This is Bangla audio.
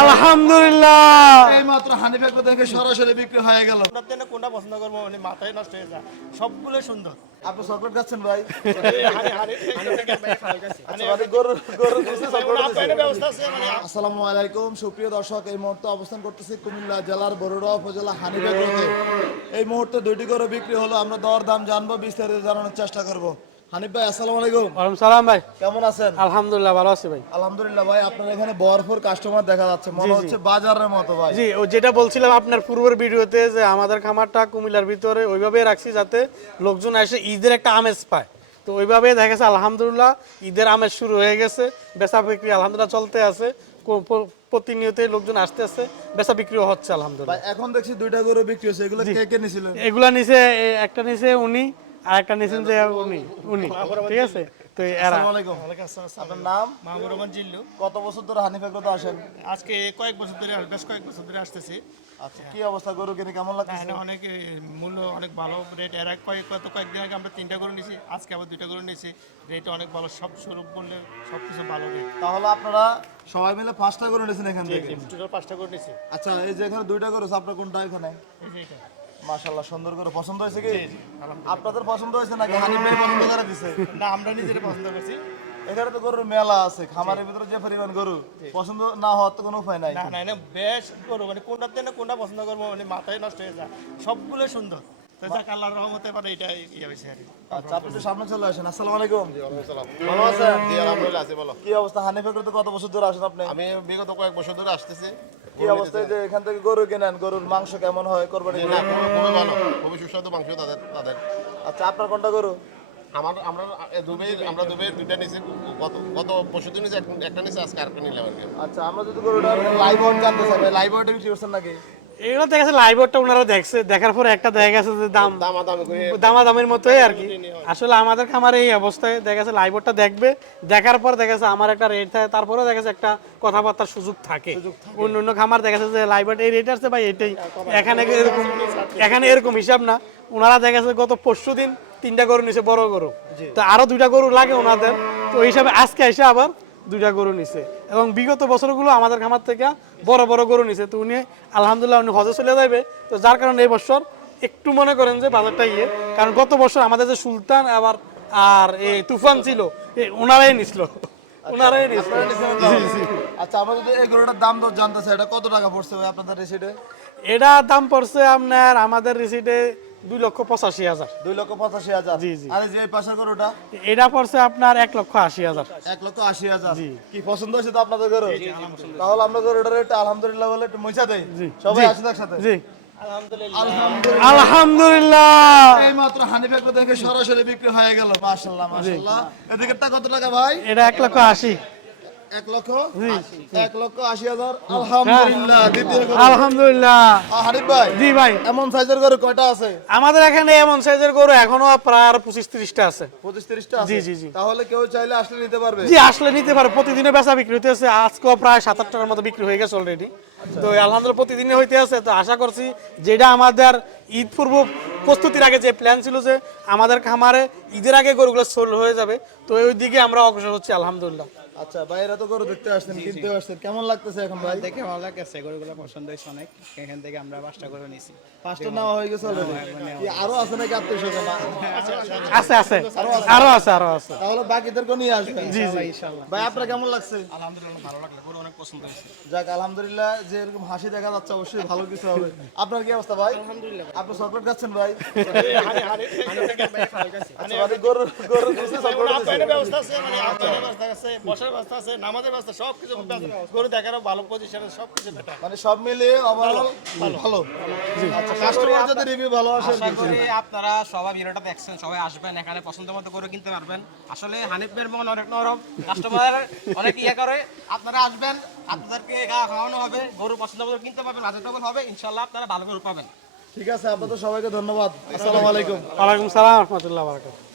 আলহামদুলিল্লাহ এইমাত্র হানিফ একবার দেখে সরাসরি বিক্রি হয়ে গেল। কোনটা পছন্দ করবো মানে মাথায় নষ্ট হয়ে যায়, সবগুলো সুন্দর। আপনি চকলেট খাচ্ছেন ভাই? আসসালামু আলাইকুম সুপ্রিয় দর্শক, এই মুহূর্তে অবস্থান করতেছি কুমিল্লা জেলার বরুড়া উপজেলা হানিফ এগ্রোতে। এই মুহূর্তে দুইটি করে বিক্রি হলো, আমরা দর দাম জানবো, বিস্তারিত জানানোর চেষ্টা করব। হানিফ ভাই আসসালামু আলাইকুম। ওয়ালাইকুম সালাম ভাই, কেমন আছেন? আলহামদুলিল্লাহ ভালো আছি ভাই। আলহামদুলিল্লাহ ভাই, আপনার এখানে ভরপুর কাস্টমার দেখা যাচ্ছে, মনে হচ্ছে বাজারের মতো ভাই। জি, ও যেটা বলছিলাম আপনার পূর্বের ভিডিওতে যে আমাদের খামারটা কুমিল্লার ভিতরে ওইভাবে রাখছি যাতে লোকজন এসে ঈদের একটা আমেজ পায়। তো ওইভাবে দেখা গেছে আলহামদুলিল্লাহ ঈদের আমেজ শুরু হয়ে গেছে, বেচা বিক্রি আলহামদুলিল্লাহ চলতে আছে, প্রতিনিয়তই লোকজন আসতে আছে, বেচা বিক্রিও হচ্ছে আলহামদুলিল্লাহ। ভাই এখন দেখছি দুইটা গরু বিক্রি হচ্ছে, এগুলো কে কে নিছিলেন? এগুলা নিচে একটা নিচে উনি আর একটা নিচেন যে উনি ঠিক আছে। তো এরা আসসালামু আলাইকুম। আপনার নাম? মাহবুব রহমান জিল্লু। কত বছর ধরে হানিফ এগ্রোতে আসেন? আজকে কয়েক বছর ধরে, বেশ কয়েক বছর ধরে আসতেছি। আচ্ছা, কি অবস্থা, গরু কিনে কেমন না, লাগছে? এখানে অনেক মূল্য অনেক ভালো রেট। এর আগে কয়েকদিন আগে আমরা 3টা গরু নিয়েছি, আজকে আবার 2টা গরু নিয়েছি। রেট অনেক ভালো, সব স্বরূপ বললে সব কিছু ভালো রেট। তাহলে আপনারা সবাই মিলে 5টা গরু নিয়েছেন এখান থেকে? টোটাল 5টা গরু নিয়েছি। আচ্ছা, এই যে এখানে দুইটা গরু আছে, আপনার কোনটা এখানে? এই যে এটা। মাশাআল্লাহ, সুন্দর করে পছন্দ হয়েছে কি? আপনাদের পছন্দ হয়েছে নাকি হানিফ ভাই পছন্দ করে দিছে? না, আমরা নিজেরা পছন্দ করছি। এখানে তো গরুর মেলা আছে, খামারের ভিতরে যে পরিমাণ গরু, পছন্দ না হওয়ার তো কোনো উপায় নাই। না না, এটা বেশ গরু, মানে কোনটা পছন্দ করবো মানে মাথায় নষ্ট হয়ে যায়, সবগুলো সুন্দর। তো যাক, আল্লাহর রহমতে পারে এটাই ইয়ে হয়েছে আর কি। আচ্ছা, আপনি তো সামনে চলে আসেন। আসসালামু আলাইকুম। ভালো আছেন? জি আলহামদুলিল্লাহ আছি, বলো। কি অবস্থা, হানিফ এগ্রোতে কত বছর ধরে আসেন আপনি? আমি বিগত কয়েক বছর ধরে আসতেছি। কি অবস্থায় যে এখান থেকে গরু কেনেন, গরুর মাংস কেমন হয় কোরবানি? না, খুবই ভালো, খুবই সুস্বাদু মাংস তাদের। আচ্ছা, আপনার কোনটা গরু? আমরা দুবাইয়ের 2টা নিয়েছি, গত পরশুদিন নিয়েছি, একটা নিয়েছি, আজকে আরেকটা নিলাম আর কি। আচ্ছা, আমরা যদি গরুটা লাইভ ওয়েট জানতে চাই, লাইভ ওয়েটে বিক্রি করছেন নাকি? এগুলো দেখা গেছে লাইভটা ওনারা দেখছে, দেখার পরে একটা দেখা গেছে যে দামাদামি করে দামাদামির মতোই আর কি। আসলে আমাদের খামারে এই অবস্থায় দেখা গেছে লাইভটা দেখবে, দেখার পর দেখা গেছে আমার একটা রেট থাকে, তারপরে দেখা গেছে একটা কথাবার্তার সুযোগ থাকে। অন্য অন্য খামার দেখা যাচ্ছে যে লাইভট এই রেট আসছে ভাই এটাই, এখানে এরকম হিসাব না। ওনারা দেখা গেছে গত পরশু দিন 3টা গরু নিছে, বড় গরু, তো আরো 2টা গরু লাগে ওনাদের, তো ওই হিসাবে আজকে এসে আবার 2টা গরু নিছে। এবং বিগত বছরগুলো আমাদের খামার থেকে বড় বড় গরু নিছে। তো উনি আলহামদুলিল্লাহ উনি হজে চলে যাবে, তো যার কারণে এই বছর একটু মনে করেন যে বাজারটা ইয়ে, কারণ গত বছর আমাদের যে সুলতান আবার আর এই তুফান ছিল, ওনারাই নিছিল। আচ্ছা, আমরা যদি এই গরুটার দাম দর জানতে চাই, এটা কত টাকা পড়ছে ভাই আপনাদের রিসিটে? এটা দাম পড়ছে আপনার আমাদের রিসিটে 2,85,000। 2,85,000। জি, জি। আর এই যে এই পাশের গরুটা? এটা পড়ছে আপনার 1,80,000। 1,80,000। জি। কি পছন্দ হয়েছে তো আপনাদের গরু? তাহলে আমরা গরুটার রেট আলহামদুলিল্লাহ বলে একটু মুছা দেই। জি। সবাই জি। আসেন একসাথে। জি, আলহামদুলিল্লাহ। আলহামদুলিল্লাহ। এইমাত্র হানিফ এগ্রো দেখে সরাসরি বিক্রি হয়ে গেল। মাশাআল্লাহ মাশাআল্লাহ। এদিকেরটা কত টাকা ভাই? এটা 1,80,000। 1,80,000। আলহামদুলিল্লাহ। দ্বিতীয় গরু। আলহামদুলিল্লাহ। হানিফ ভাই, জি ভাই, এমন সাইজের গরু কয়টা আছে? আমাদের এখানে এমন সাইজের গরু এখনো প্রায় 25-30টা আছে। 25-30টা আছে? জি, জি, জি। তাহলে কেউ চাইলে আসলে নিতে পারবে? জি, আসলে নিতে পারে। প্রতিদিনে বেচা বিক্রি হইতেছে, আজকেও প্রায় 7-8টার মতো বিক্রি হয়ে গেছে অলরেডি। তো আলহামদুলিল্লাহ প্রতিদিনে হইতে আছে। তো আশা করছি যেটা আমাদের ঈদ পূর্ব প্রস্তুতির আগে যে প্ল্যান ছিল যে আমাদের খামারে ঈদের আগে গরুগুলো সোল হয়ে যাবে, তো ওই দিকে আমরা অগ্রসর হচ্ছি আলহামদুলিল্লাহ। আচ্ছা, ভাইরা তো গরু দেখতে আসছেন, কিনতে আসছেন, কেমন লাগতেছে এখন ভাই? দেখে ভালো লাগছে, গরুগুলো পছন্দ হয়েছে অনেক। এখান থেকে আমরা 5টা গরু নিয়েছি। 5টা নেওয়া হয়ে গেছে অলরেডি? কি আরো আছে নাকি আত্মীয়-স্বজন? আছে আছে, আরো আছে, আরো আছে। তাহলে বাকিদেরকে নিয়ে আসবেন। জি, জি। ইনশাআল্লাহ। ভাই, আপনার কেমন লাগছে? আলহামদুলিল্লাহ ভালো লাগলো, গরু অনেক পছন্দ হয়েছে। যাক, আলহামদুলিল্লাহ, যে এরকম হাসি দেখা যাচ্ছে অবশ্যই ভালো কিছু হবে। আপনার কি অবস্থা ভাই? আপনি চকলেট খাচ্ছেন ভাই? আচ্ছা, মানে গরু দিছে, চকলেট দিছে। আপনার ব্যবস্থা আছে, মানে আপনার ব্যবস্থা আছে, বসার ব্যবস্থা আছে, নামাজের ব্যবস্থা, সবকিছু আছে। গরু দেখারও ভালো পজিশনে সবকিছু বেটার। মানে সব মিলিয়ে ওভারঅল ভালো। আচ্ছা, কাস্টমার যদি রিভিউ ভালো আসে, আশা করি আপনারা সবাই ভিডিওটা দেখছেন, সবাই আসবেন, এখানে পছন্দ মতো করে কিনতে পারবেন। আসলে হানিফ ভাইয়ের মন অনেক নরম, কাস্টমার অনেক ইয়ে করে। আপনারা আসবেন, আপনাদেরকে খাওয়ানো হবে, গরু পছন্দ মতো কিনতে পারবেন, বাজেটেবল হবে, ইনশাল্লাহ আপনারা ভালো গরু পাবেন। ঠিক আছে, আপনাদের সবাইকে ধন্যবাদ। আসসালামু আলাইকুম। ওয়ালাইকুম সালাম রহমতুল্লাহ বারাকাতুহু।